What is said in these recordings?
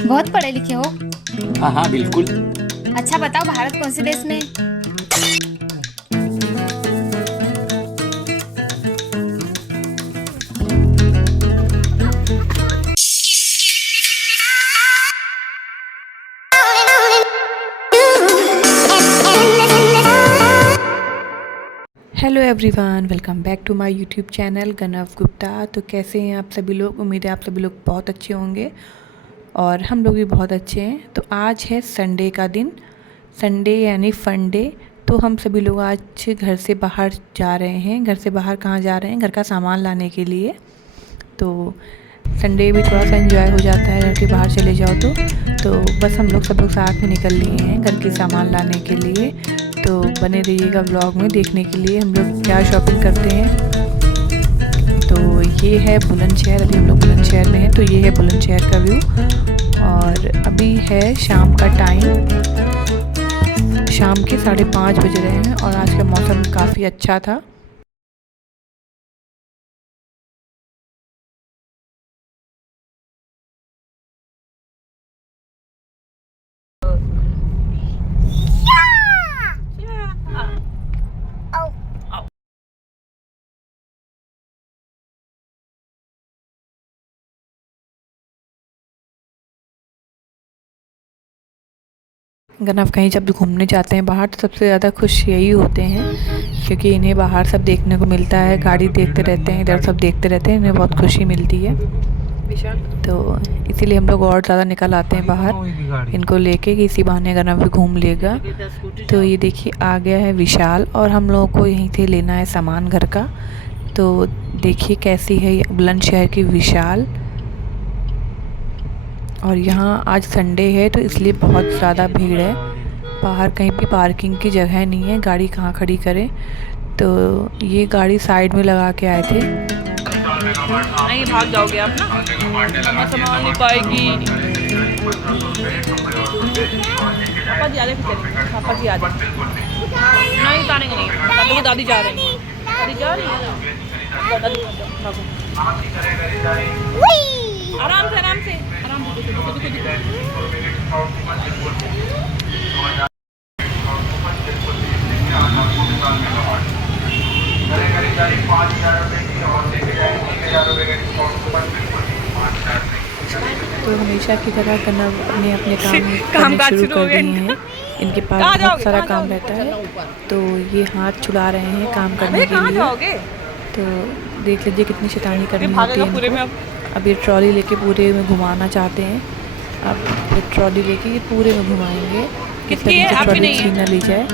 बहुत पढ़े लिखे हो। हाँ हाँ बिल्कुल। अच्छा बताओ, भारत कौन से देश में है? Hello everyone, welcome back to my YouTube channel Ganav Gupta. तो कैसे हैं आप सभी लोग? उम्मीद है आप सभी लोग बहुत अच्छे होंगे और हम लोग भी बहुत अच्छे हैं। तो आज है संडे का दिन, संडे यानी फन डे। तो हम सभी लोग आज घर से बाहर जा रहे हैं। घर से बाहर कहाँ जा रहे हैं? घर का सामान लाने के लिए। तो संडे भी थोड़ा सा एंजॉय हो जाता है, घर के बाहर चले जाओ तो बस हम लोग सब लोग साथ में निकल लिए हैं घर के सामान लाने के लिए। तो बने रहिएगा व्लॉग में देखने के लिए हम लोग क्या शॉपिंग करते हैं। तो ये है बुलंदशहर, अभी हम लोग बुलंदशहर में हैं। तो ये है बुलंदशहर का व्यू और अभी है शाम का टाइम, शाम के 5:30 बज रहे हैं और आज का मौसम काफ़ी अच्छा था। गनव कहीं जब भी घूमने जाते हैं बाहर तो सबसे ज़्यादा खुश यही होते हैं क्योंकि इन्हें बाहर सब देखने को मिलता है। गाड़ी देखते रहते हैं, इधर सब देखते रहते हैं, इन्हें बहुत खुशी मिलती है। तो इसीलिए हम लोग और ज़्यादा निकल आते हैं बाहर इनको लेके कि इसी बहाने गनव भी घूम लेगा। तो ये देखिए आ गया है विशाल और हम लोगों को यहीं से लेना है सामान घर का। तो देखिए कैसी है बुलंदशहर की विशाल। और यहाँ आज संडे है तो इसलिए बहुत ज़्यादा भीड़ है। बाहर कहीं भी पार्किंग की जगह नहीं है, गाड़ी कहाँ खड़ी करें। तो ये गाड़ी साइड में लगा के आए थे। नहीं भाग जाओगे आप ना, मम्मा संभाल नहीं पाएगी। पापा जी आ रहे, पापा जी आ रहे। नहीं उतारेंगे नहीं, दादी को दादी जा रही है, दादी जा रही है ना। दादी भागो, आराम से आराम से आराम से। तो हमेशा की तरह गनव अपने अपने काम करने शुरू कर दिए हैं। इनके पास बहुत सारा काम रहता है तो ये हाथ छुड़ा रहे हैं काम करने के लिए। तो देख लीजिए कितनी शैतानी करनी होती है इनको। अब ये ट्रॉली लेके पूरे में घुमाना चाहते हैं। अब ये ट्रॉली लेके ये पूरे में घुमाएंगे, ट्रॉली छीन ना ली जाए।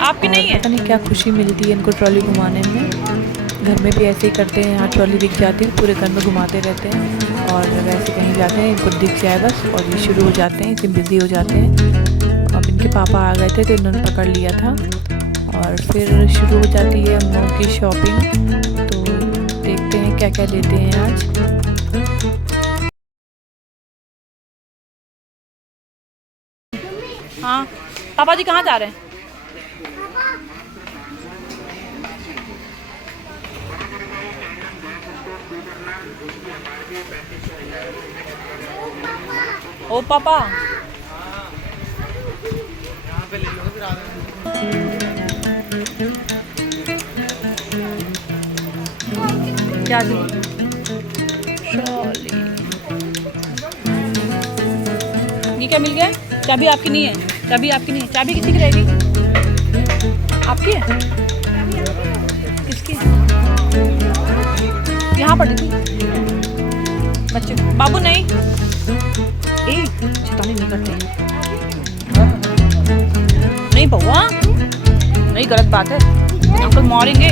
आपकी नहीं है? पता नहीं क्या खुशी मिलती है इनको ट्रॉली घुमाने में। घर में भी ऐसे ही करते हैं, यहाँ ट्रॉली दिख जाती है पूरे घर में घुमाते रहते हैं और वैसे कहीं जाते हैं इनको दिख जाए बस और ये शुरू हो जाते हैं, इसमें बिज़ी हो जाते हैं। अब इनके पापा आ गए थे तो इन्होंने पकड़ लिया था और फिर शुरू हो जाती है हम लोगों की शॉपिंग। तो देखते हैं क्या क्या लेते हैं आज। हाँ पापा जी कहाँ जा रहे हैं? ओ पापा क्या ये क्या मिल गया? चाबी आपकी नहीं है, चाबी आपकी नहीं है। चाबी किसकी की रहेगी? आपकी है? किसकी? यहाँ पर देखी बच्चे। बाबू नहीं, शैतानी नहीं करते नहीं बउआ, नहीं गलत बात है, अंकल मारेंगे।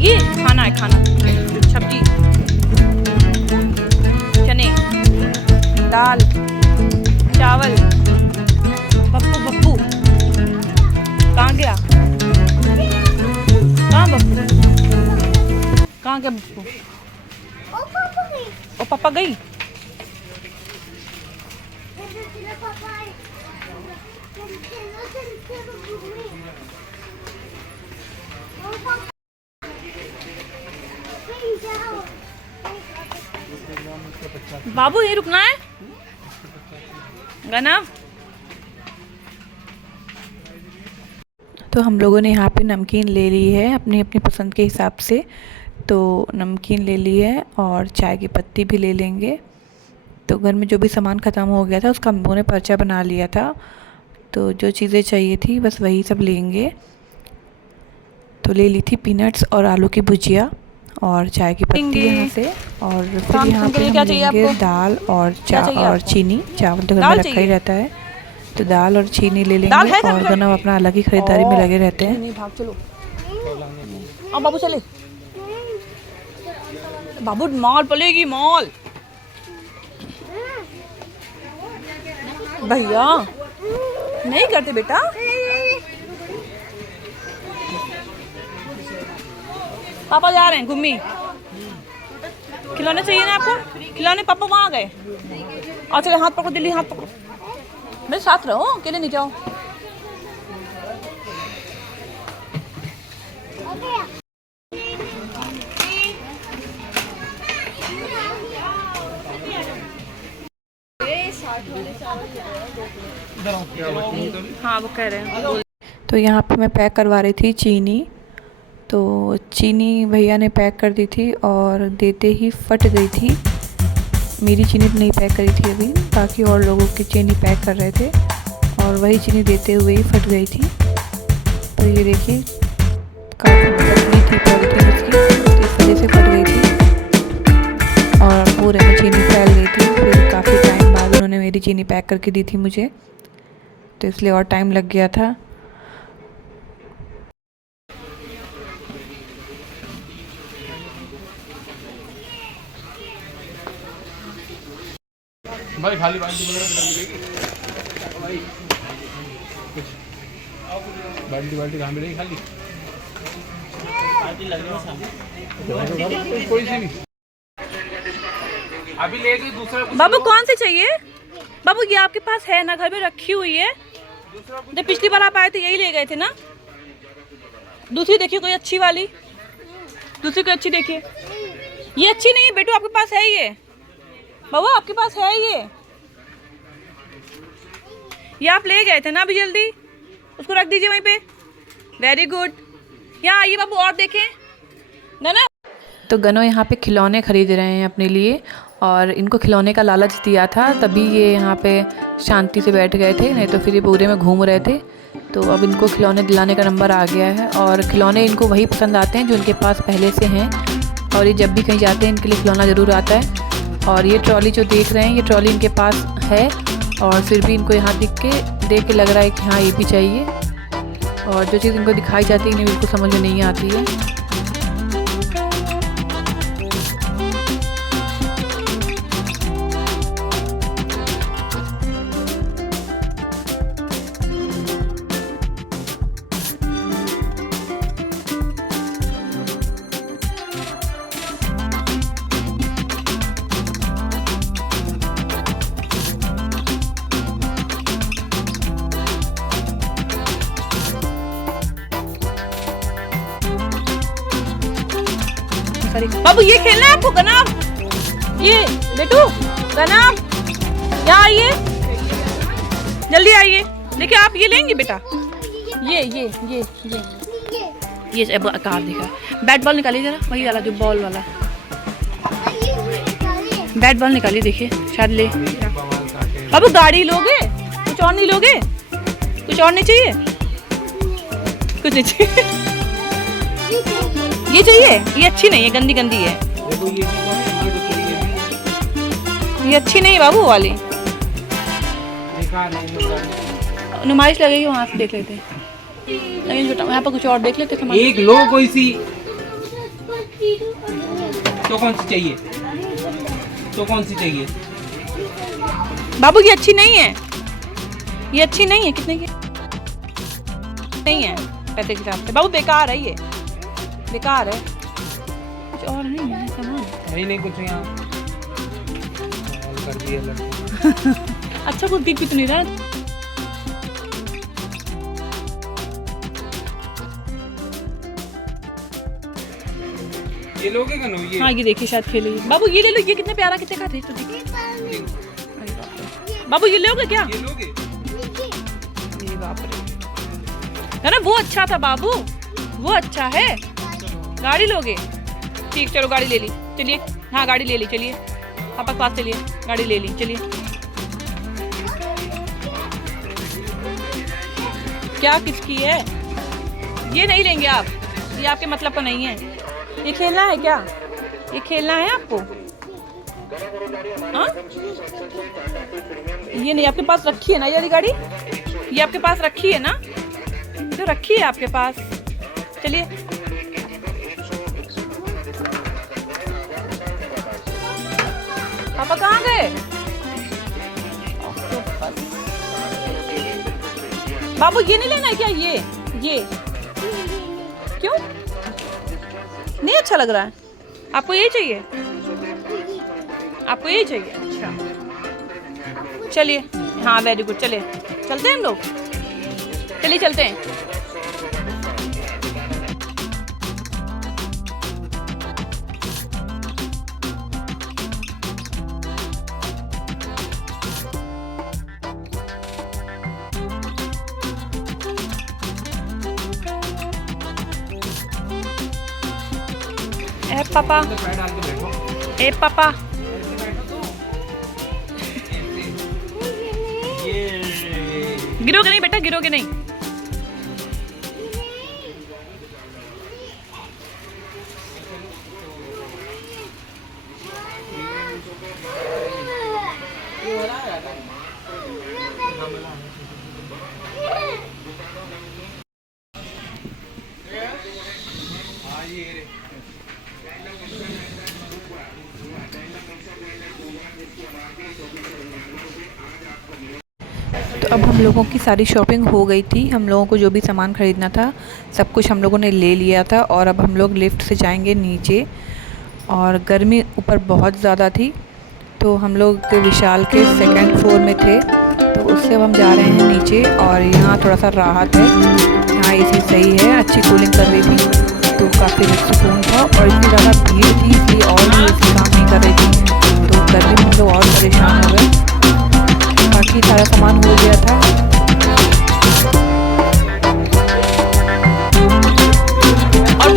ये खाना है, खाना सब्जी, चने, दाल, चावल। बप्पू बप्पू कहाँ गया? कहाँ बप्पू? कहाँ गया बप्पू? ओ पापा गई। बाबू यहीं रुकना है गनव। तो हम लोगों ने यहाँ पे नमकीन ले ली है अपनी अपनी पसंद के हिसाब से। तो नमकीन ले ली है और चाय की पत्ती भी ले लेंगे। तो घर में जो भी सामान ख़त्म हो गया था उसका हम लोगों ने पर्चा बना लिया था। तो जो चीज़ें चाहिए थी बस वही सब लेंगे। तो ले ली थी पीनट्स और आलू की भुजिया और चाय की पत्ती यहाँ से। और फिर यहाँ पे हम लेंगे दाल और और चीनी। चावल तो घर में रखा ही रहता है, तो दाल और चीनी ले लेंगे। और गनव अपना अलग ही खरीदारी में लगे रहते हैं। भाग चलो अब बाबू चले। बाबू मॉल पलेगी मॉल। भैया नहीं करते बेटा। पापा जा रहे हैं घूमी। खिलौने चाहिए ना आपको? खिलौने पापा वहाँ गए। और चले हाथ पकड़ो दिल्ली, हाथ पकड़ो। मेरे साथ रहो, अकेले नहीं जाओ। हाँ वो कह रहे हैं। तो यहाँ पे मैं पैक करवा रही थी चीनी। तो चीनी भैया ने पैक कर दी थी और देते ही फट गई थी। मेरी चीनी नहीं पैक करी थी अभी, बाकी और लोगों की चीनी पैक कर रहे थे और वही चीनी देते हुए ही फट गई थी। तो ये देखिए काफ़ी पतली थी पॉलिथीन उसकी, तो इस वजह से फट गई थी और पूरे में चीनी फैल गई थी। फिर काफ़ी टाइम बाद उन्होंने मेरी चीनी पैक करके दी थी मुझे, तो इसलिए और टाइम लग गया था। भाई खाली बाल्टी मिलेगी। बाल्टी कहाँ मिलेगी खाली? कोई सी भी अभी ले गई। दूसरा बाबू कौन सी चाहिए? बाबू ये आपके पास है ना, घर में रखी हुई है। जब पिछली बार आप आए थे यही ले गए थे ना। दूसरी देखिए कोई अच्छी वाली, दूसरी कोई अच्छी देखिए। ये अच्छी नहीं है बेटू, आपके पास है ये। बाबू आपके पास है ये आप ले गए थे ना अभी। जल्दी उसको रख दीजिए वहीं पे। Very good. यहाँ आइए बाबू और देखें ना। तो गनो यहाँ पे खिलौने खरीद रहे हैं अपने लिए और इनको खिलौने का लालच दिया था, तभी ये यहाँ पे शांति से बैठ गए थे, नहीं तो फिर ये पूरे में घूम रहे थे। तो अब इनको खिलौने दिलाने का नंबर आ गया है और खिलौने इनको वही पसंद आते हैं जो इनके पास पहले से हैं। और ये जब भी कहीं जाते हैं इनके लिए खिलौना ज़रूर आता है। और ये ट्रॉली जो देख रहे हैं, ये ट्रॉली इनके पास है और फिर भी इनको यहाँ देख के लग रहा है कि हाँ ये भी चाहिए। और जो चीज़ इनको दिखाई जाती है इन्हें बिल्कुल समझ में नहीं आती है। बाबू ये खेलना है आपको गनाब। ये बेटू गनाब यहाँ आइए, जल्दी आइए। देखिए आप ये लेंगे बेटा। ये अब कार देखा। बैट बॉल निकालिए जरा, वही वाला जो बॉल वाला। बैट बॉल निकालिए, देखिए शायद ले। बाबू गाड़ी लोगे? कुछ और नहीं लोगे? कुछ और नहीं चाहिए? कुछ नहीं चाहिए? ये चाहिए? ये अच्छी नहीं है, गंदी गंदी है। देखो ये अच्छी नहीं बाबू वाली। नुमाइश लगेगी वहाँ से देख लेते। लेकिन यहाँ पर कुछ और देख लेते। एक लो कोई सी। तो कौन सी चाहिए? बाबू ये अच्छी नहीं है, ये अच्छी नहीं है। कितने की? नहीं है पैसे के हिसाब से। बाबू बेकार है, ये बेकार है। कुछ और नहीं है सामान? नहीं कुछ यहाँ कर दिया। अच्छा कुछ दिख भी तो नहीं रहा। ये लोगे कनो ये? हाँ ये देखिए शायद खेले बाबू, ये ले लो, ये कितने प्यारा कितने का थे तो देखिए। अरे बाप रे। बाबू ये लोगे क्या? ये लोगे? ये बाप रे, अरे वो अच्छा था बाबू, वो अच्छा है। गाड़ी लोगे? ठीक, चलो गाड़ी ले ली, चलिए। हाँ गाड़ी ले ली, चलिए पापा के पास चलिए, गाड़ी ले ली, चलिए। क्या किसकी है? ये नहीं लेंगे आप, ये आपके मतलब का नहीं है। ये खेलना है क्या? ये खेलना है आपको? हाँ? ये नहीं, आपके पास रखी है ना ये वाली गाड़ी? ये आपके पास रखी है ना? तो रखी है आपके पास, चलिए। पापा कहाँ गए? बाबू ये नहीं लेना है क्या? ये क्यों नहीं अच्छा लग रहा है? आपको यही चाहिए? आपको यही चाहिए? अच्छा चलिए, हाँ वेरी गुड, चलिए चलते हैं हम लोग, चलिए चलते हैं। ए पापा, तो पैर डाल के बैठो। ए पापा, ऐसे बैठो तो। ये गिरोगे नहीं बेटा, गिरोगे नहीं। तो अब हम लोगों की सारी शॉपिंग हो गई थी। हम लोगों को जो भी सामान ख़रीदना था सब कुछ हम लोगों ने ले लिया था। और अब हम लोग लिफ्ट से जाएंगे नीचे, और गर्मी ऊपर बहुत ज़्यादा थी तो हम लोग विशाल के 2nd फ्लोर में थे, तो उससे अब हम जा रहे हैं नीचे। और यहाँ थोड़ा सा राहत है, यहाँ एसी सही है, अच्छी कूलिंग कर रही थी तो काफ़ी सुकून था। और इतनी ज़्यादा भीड़ थी इसलिए और भी एसी काम नहीं कर रही थी, तो गर्मी में हम लोग और परेशान हो गए। बाकी सारा सामान हो गया था। और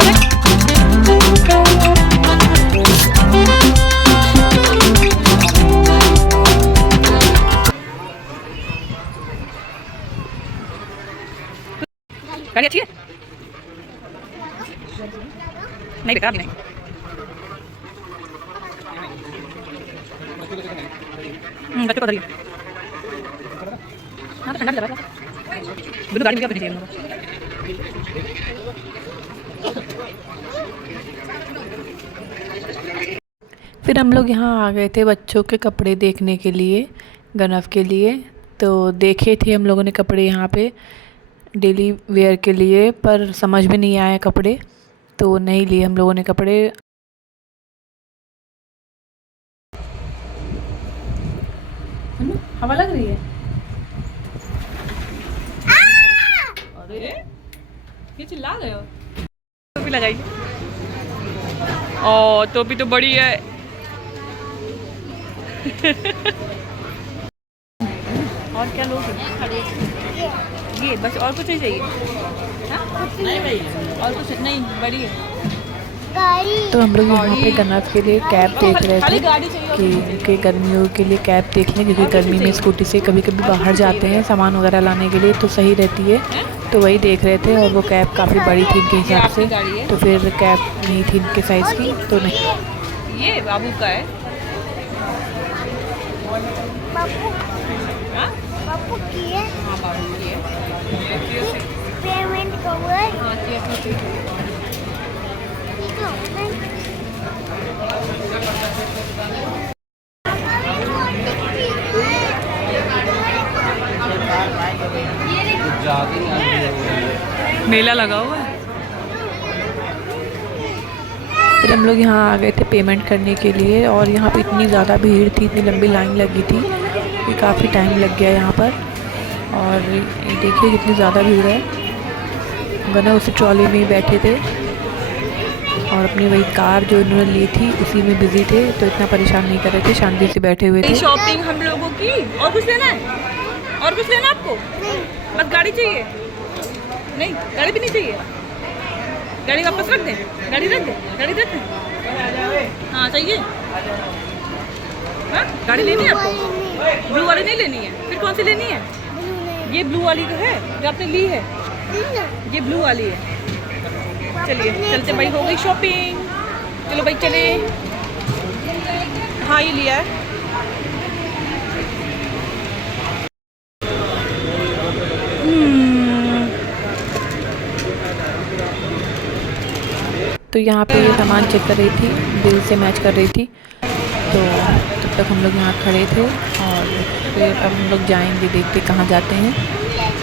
गाड़ी अच्छी है? नहीं बेटा अभी नहीं। बच्चों को धरिए। हाँ तो ठंडा भी लग रहा है, बिल्कुल गाड़ी में क्या बनी चाहिए हम लोगों को। फिर हम लोग यहाँ आ गए थे बच्चों के कपड़े देखने के लिए, गनफ के लिए। तो देखे थे हम लोगों ने कपड़े यहाँ पे डेली वेयर के लिए, पर समझ में नहीं आया कपड़े तो नहीं लिए हम लोगों ने कपड़े। हवा लग रही है? अरे ये चिल्ला रहे हो? टोपी लगाइए। ओ टोपी तो बड़ी है। और क्या लोगे? ये बस, और कुछ नहीं चाहिए? नहीं भाई, और कुछ नहीं, बड़ी है। तो हम लोग यहाँ पे गनफ के लिए कैब देख रहे थे कि उनके गर्मियों के लिए कैब देख लें, क्योंकि गर्मी में स्कूटी से कभी कभी बाहर जाते हैं सामान वगैरह लाने के लिए तो सही रहती है। तो वही देख रहे थे, और वो कैब काफ़ी बड़ी थी इनके हिसाब से, तो फिर कैब नहीं थी इनके साइज़ की तो नहीं। ये बाबू का है। बापू की है। हाँ बाबू की है। पेमेंट कब है? हाँ मेला लगा हुआ है। फिर हम लोग यहाँ आ गए थे पेमेंट करने के लिए, और यहाँ पे इतनी ज़्यादा भीड़ थी, इतनी लंबी लाइन लगी थी कि काफ़ी टाइम लग गया यहाँ पर। और ये देखिए कितनी ज़्यादा भीड़ है। गना उसी ट्रॉली में ही बैठे थे और अपनी वही कार जो इन्होंने ली थी उसी में बिजी थे, तो इतना परेशान नहीं कर रहे थे, शांति से बैठे हुए थे। शॉपिंग हम लोगों की। और कुछ लेना है? और कुछ लेना आपको? बस गाड़ी चाहिए? नहीं, गाड़ी भी नहीं चाहिए। गाड़ी वापस रख दें? गाड़ी रख दें? गाड़ी रख दें? हाँ चाहिए। हाँ गाड़ी लेनी है आपको? ब्लू वाली नहीं लेनी है, फिर कौन सी लेनी है? ये ब्लू वाली तो है जो आपने ली है, ये ब्लू वाली है। चलिए चलते भाई, हो गई शॉपिंग। चलो भाई चले। हाँ ये लिया है। तो यहाँ पे ये सामान चेक कर रही थी, बिल से मैच कर रही थी। तो तब तक हम लोग यहाँ खड़े थे और फिर अब हम लोग जाएंगे, देखते कहाँ जाते हैं।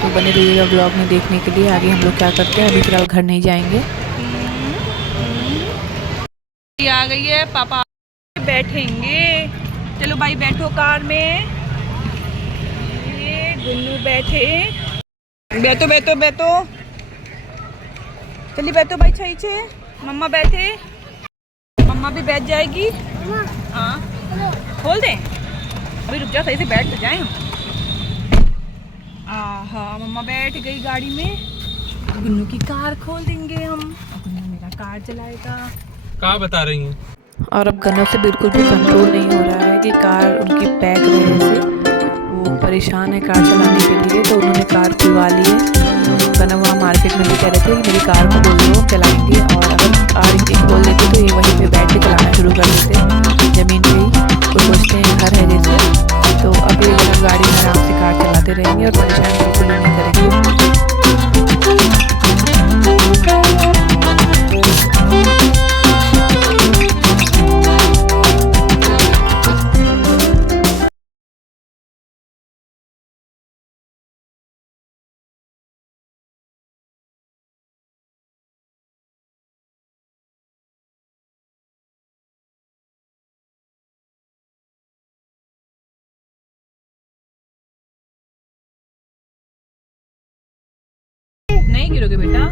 तो बने रहिएगा ब्लॉग में देखने के लिए आगे हम लोग क्या करते हैं। अभी फिलहाल घर नहीं जाएंगे। ये आ गई है, पापा बैठेंगे। चलो भाई बैठो कार में। ये गुन्नू बैठे, बैठो बैठो बैठो। चलिए बैठो भाई, सही से। मम्मा बैठे, मम्मा भी बैठ जाएगी। हाँ खोल दें? अभी रुक जाओ, सही से बैठ तो जाए हम। हाँ मम्मा बैठ गई गाड़ी में। गुन्नू की कार खोल देंगे हम। गुन्नू मेरा कार चलाएगा। कहाँ बता रही हैं? और अब गनव से बिल्कुल भी कंट्रोल नहीं हो रहा है कि कार उनकी पैक वजह से वो परेशान है कार चलाने के लिए। तो उन्होंने कार खुलवा ली है। गनव वहाँ मार्केट में भी कह रहे थे कि मेरी कार को बोल दो चलाएंगे, और अगर कार इनकी खोल देते तो ये वहीं पे बैठ के चलाना शुरू कर देते ज़मीन पे ही। तो सोचते हैं घर है जैसे। तो अब ये गनव गाड़ी में आराम से कार चलाते रहेंगे और परेशान बिल्कुल नहीं करेंगे। नहीं गिरोगे बेटा।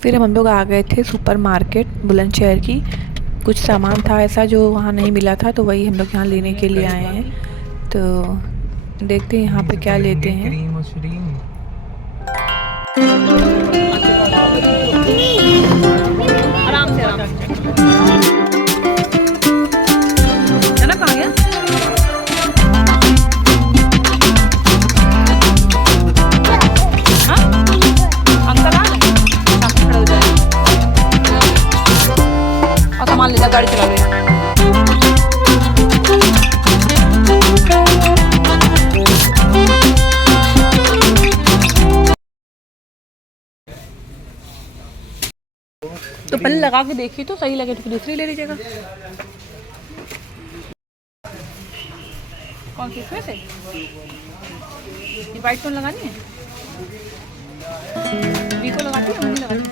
फिर हम लोग आ गए थे सुपर मार्केट बुलंदशहर की। कुछ सामान था ऐसा जो वहाँ नहीं मिला था, तो वही हम लोग यहाँ लेने के लिए आए हैं। तो देखते हैं यहाँ पे क्या लेते हैं। क्रीम और श्रीम। आराम से आराम से। जाना कहाँ गया? हाँ? अंकल आ गए? खड़े हो जाए और सामान ले जा, गाड़ी चला रहे हैं। तो पहले लगा के देखिए, तो सही लगे तो फिर दूसरी ले लीजिएगा। कौन सी इसमें से? ये वाइट टोन लगानी है? वी को लगाती है, नहीं लगाती?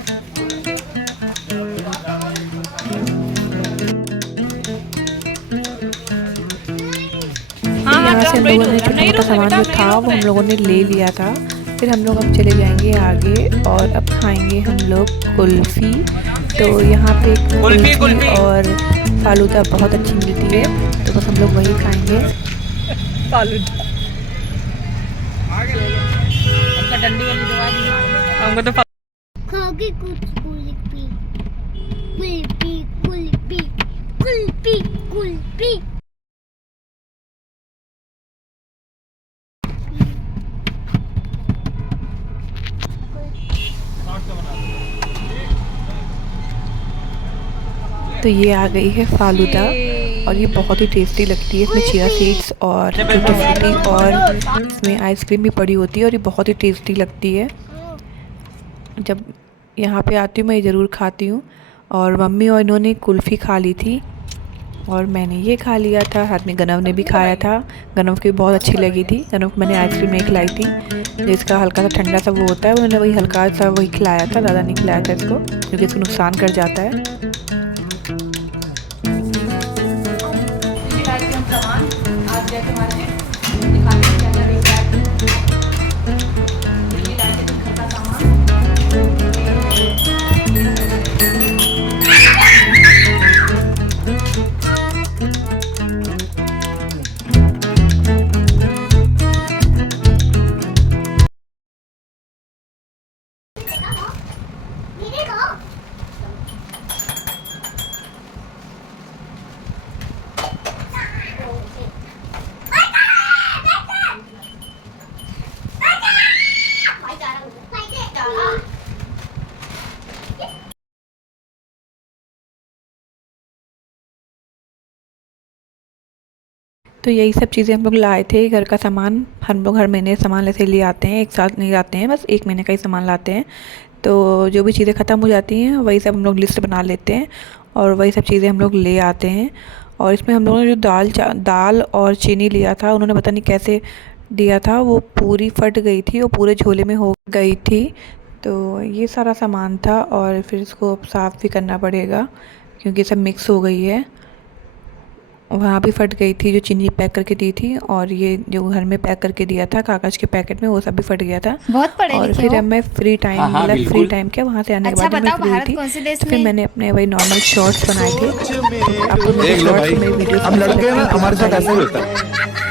यहाँ से हम लोगों ने छोटा मोटा सामान जो था वो हम लोगों ने ले लिया था। फिर हम लोग अब चले जाएंगे आगे और अब खाएंगे हम लोग कुल्फ़ी। तो यहाँ पे कुल्फ़ी और फालूदा बहुत अच्छी मिलती है, तो बस हम लोग वही खाएंगे। फालूदा डंडी वाली दवा दी हमको तो। खाओगे कुछ कुल्फी कुल्फी कुल्फी कुल्फी कुल्फी। तो ये आ गई है फालूदा और ये बहुत ही टेस्टी लगती है। इसमें चिया सीड्स और टूटी फ्रूटी और इसमें आइसक्रीम भी पड़ी होती है और ये बहुत ही टेस्टी लगती है। जब यहाँ पे आती हूँ मैं ये ज़रूर खाती हूँ। और मम्मी और इन्होंने कुल्फ़ी खा ली थी और मैंने ये खा लिया था, साथ में गनव ने भी खाया था। गनव की बहुत अच्छी लगी थी। गनव को मैंने आइसक्रीम नहीं खिलाई थी, जिसका हल्का सा ठंडा सा वो होता है, मैंने वही हल्का सा वही खिलाया था, ज़्यादा नहीं खिलाया था इसको क्योंकि इसको नुकसान कर जाता है। आज जाके मार्केट दिखाने क्या क्या लेके आए थे। ये लाए थे घर का सामान। तो यही सब चीज़ें हम लोग लाए थे, घर का सामान। हम लोग हर महीने सामान ऐसे ले आते हैं, एक साथ नहीं लाते हैं, बस एक महीने का ही सामान लाते हैं। तो जो भी चीज़ें ख़त्म हो जाती हैं वही सब हम लोग लिस्ट बना लेते हैं और वही सब चीज़ें हम लोग ले आते हैं। और इसमें हम लोगों ने जो दाल और चीनी लिया था, उन्होंने पता नहीं कैसे दिया था, वो पूरी फट गई थी और पूरे झोले में हो गई थी। तो ये सारा सामान था और फिर इसको अब साफ़ भी करना पड़ेगा क्योंकि सब मिक्स हो गई है। वहाँ भी फट गई थी जो चीनी पैक करके दी थी, और ये जो घर में पैक करके दिया था कागज़ के पैकेट में, वो सब भी फट गया था। बहुत पढ़े और लिखे फिर हो। अब मैं फ्री टाइम मतलब फ्री टाइम क्या वहाँ से आने के अच्छा बाद जब मैं बताओ, फ्री हुई भारत थी कौन से देश तो फिर में? मैंने अपने वही नॉर्मल शॉर्ट्स बनाए थे। आप लोग देख लो भाई, मेरी वीडियो हम लड़के हैं ना, हमारे साथ ऐसा ही होता है।